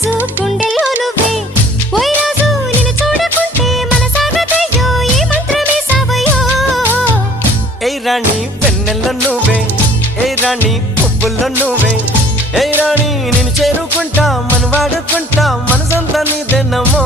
రాజు గుండెల్లో నువ్వే ఓయ్ రాజు నిన్ను చూడకుంటే మనసాగదయ్యో ఈ మంత్రమే సావయ్యో ఏయ్ రాణి వెన్నెల్లో నువ్వే ఏయ్ రాణి పువ్వుల్లో నువ్వే ఏయ్ రాణి నిన్ను చేరుకుంటా మన వాడుకుంటా మనసంతా నీదేనమ్మో